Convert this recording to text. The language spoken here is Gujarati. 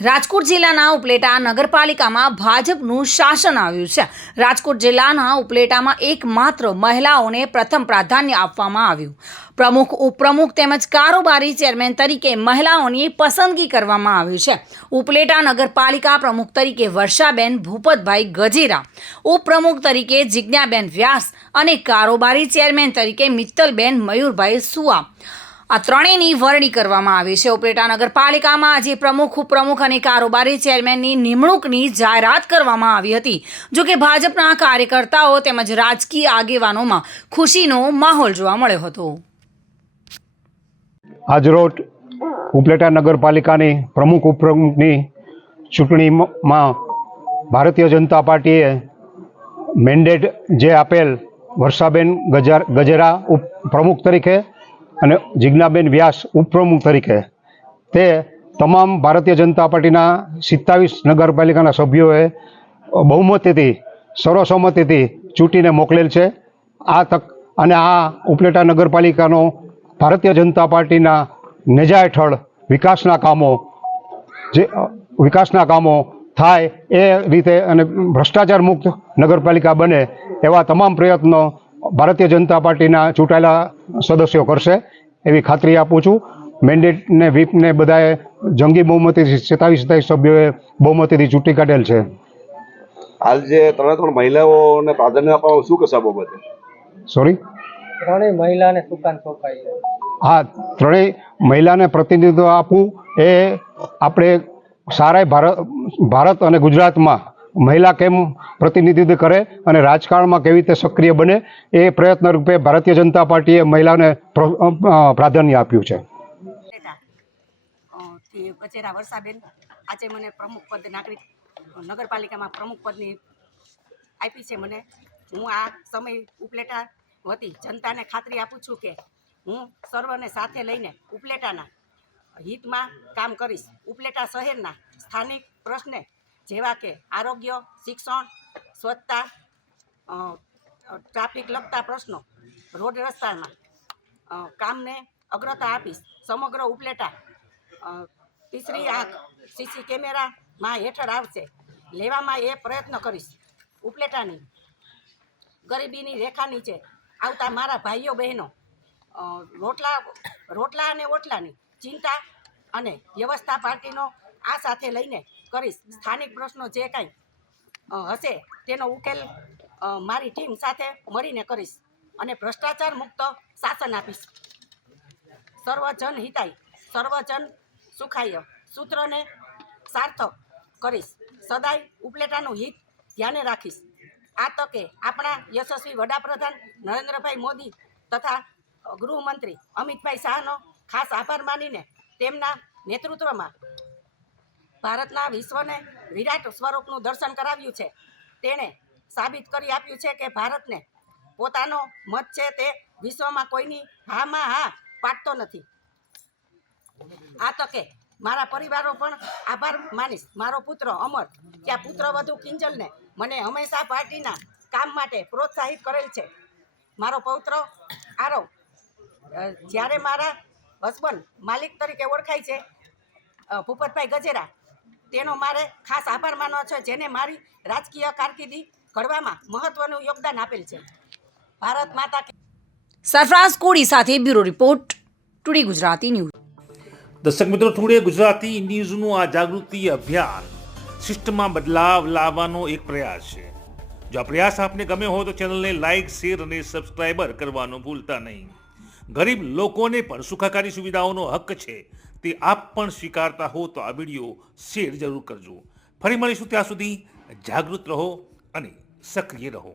રાજકોટ જિલ્લાના ઉપલેટા નગરપાલિકામાં ભાજપનું શાસન આવ્યું છે। રાજકોટ જિલ્લાના ઉપલેટામાં એકમાત્ર મહિલાઓને પ્રથમ પ્રાધાન્ય આપવામાં આવ્યું। પ્રમુખ, ઉપપ્રમુખ તેમજ કારોબારી ચેરમેન તરીકે મહિલાઓની પસંદગી કરવામાં આવી છે। ઉપલેટા નગરપાલિકા પ્રમુખ તરીકે વર્ષાબેન ભૂપતભાઈ ગજેરા, ઉપપ્રમુખ તરીકે જિજ્ઞાબેન વ્યાસ અને કારોબારી ચેરમેન તરીકે મિત્તલબેન મયુરભાઈ સુવા, આ ત્રણેયની વરણી કરવામાં આવી છે। ઉપલેટા નગરપાલિકામાં આજે પ્રમુખ, ઉપપ્રમુખ અને કારોબારી ચેરમેનની નિમણૂકની જાહેરાત કરવામાં આવી હતી। જોકે ભાજપના કાર્યકર્તાઓ તેમજ રાજકીય આગેવાનોમાં ખુશીનો માહોલ જોવા મળ્યો હતો। આજરોજ ઉપલેટા નગરપાલિકાની પ્રમુખ, ઉપપ્રમુખની ચૂંટણીમાં ભારતીય જનતા પાર્ટીએ મેન્ડેટ જે આપેલ વર્ષાબેન ગજેરા પ્રમુખ તરીકે અને જિજ્ઞાબેન વ્યાસ ઉપપ્રમુખ તરીકે, તે તમામ ભારતીય જનતા પાર્ટીના 27 નગરપાલિકાના સભ્યોએ બહુમતીથી, સર્વસંમતિથી ચૂંટીને મોકલેલ છે। આ તક અને આ ઉપલેટા નગરપાલિકાનો ભારતીય જનતા પાર્ટીના નેજા હેઠળ વિકાસના કામો થાય એ રીતે અને ભ્રષ્ટાચાર મુક્ત નગરપાલિકા બને એવા તમામ પ્રયત્નો ભારતીય જનતા પાર્ટીના ચૂંટાયેલા સદસ્યો કરશે એવી ખાતરી આપું છું। મેન્ડેટને વ્હીપને બધાએ જંગી બહુમતીથી 27 સભ્યોએ બહુમતીથી ચૂંટી કાઢેલ છે। હાલ જે ત્રણ મહિલાઓને પ્રાધાન્ય આપવામાં શું કહેશો આ બાબતે? સોરી, ત્રણેય મહિલાને સુકાન સોંપાય છે। હા, ત્રણેય મહિલાને પ્રતિનિધિત્વ આપવું એ આપણે સારા ભારત અને ગુજરાતમાં મહિલા કેમ પ્રતિનિધિત્વ કરે અને રાજકારણમાં કેવી રીતે સક્રિય બને એ પ્રયત્ન રૂપે ભારતીય જનતા પાર્ટીએ મહિલાને પ્રાધાન્ય આપ્યું છે। ગજેરા વર્ષાબેન આજે મને પ્રમુખ પદ નગરપાલિકામાં પ્રમુખ પદની આપી છે મને। હું આ સમય ઉપલેટા વતી જનતાને ખાતરી આપું છું કે હું સર્વને સાથે લઈને ઉપલેટાના હિતમાં કામ કરીશ। ઉપલેટા શહેરના સ્થાનિક પ્રશ્ને જેવા કે આરોગ્ય, શિક્ષણ, સ્વચ્છતા, ટ્રાફિક લગતા પ્રશ્નો, રોડ રસ્તાના કામને અગ્રતા આપીશ। સમગ્ર ઉપલેટા તીસરી આંખ સીસી કેમેરામાં હેઠળ આવશે લેવામાં એ પ્રયત્ન કરીશ। ઉપલેટાની ગરીબીની રેખા નીચે આવતા મારા ભાઈઓ બહેનો રોટલા અને ઓટલાની ચિંતા અને વ્યવસ્થા પાર્ટીનો આ સાથે લઈને કરીશ। સ્થાનિક પ્રશ્નો જે કાંઈ હશે તેનો ઉકેલ મારી ટીમ સાથે મળીને કરીશ અને ભ્રષ્ટાચાર મુક્ત શાસન આપીશ। સર્વજન હિતાય સર્વજન સુખાય સૂત્રને સાર્થક કરીશ। સદાય ઉપલેટાનું હિત ધ્યાને રાખીશ। આ તકે આપણા યશસ્વી વડાપ્રધાન નરેન્દ્રભાઈ મોદી તથા ગૃહમંત્રી અમિતભાઈ શાહનો ખાસ આભાર માનીને તેમના નેતૃત્વમાં ભારતના વિશ્વને વિરાટ સ્વરૂપનું દર્શન કરાવ્યું છે। તેણે સાબિત કરી આપ્યું છે કે ભારતને પોતાનો મત છે તે વિશ્વમાં કોઈની હામાં હા પાડતો નથી। આ તકે મારા પરિવારો પણ આભાર માનીશ। મારો પુત્ર અમર, ત્યાં પુત્રવધુ કિંજલને મને હંમેશા પાર્ટીના કામ માટે પ્રોત્સાહિત કરેલ છે। મારો પૌત્ર આરવ, જ્યારે મારા હસબન્ડ માલિક તરીકે ઓળખાય છે ભૂપતભાઈ ગજેરા, તેનો મારે ખાસ આભાર માનવો છે, જેને મારી રાજકીય કારકિર્દી ઘડવામાં મહત્વનું યોગદાન આપેલ છે। ભારત માતા કી। સરફરાઝ કોડી સાથે bureau report, today Gujarati news. દર્શક મિત્રો, ટુડે ગુજરાતી ન્યૂઝનું આ જાગૃતિ અભિયાન સિસ્ટમમાં બદલાવ લાવવાનો એક પ્રયાસ છે। જો આ પ્રયાસ આપને ગમ્યો હોય તો ચેનલને લાઇક, શેર અને સબસ્ક્રાઇબર કરવાનું ભૂલતા નહીં। ગરીબ લોકોને પણ સુખાકારી સુવિધાઓનો હક છે તે આપ પણ સ્વીકારતા હો તો આ વિડીયો શેર જરૂર કરજો। ફરી મળીશું, ત્યાં સુધી જાગૃત રહો અને સક્રિય રહો।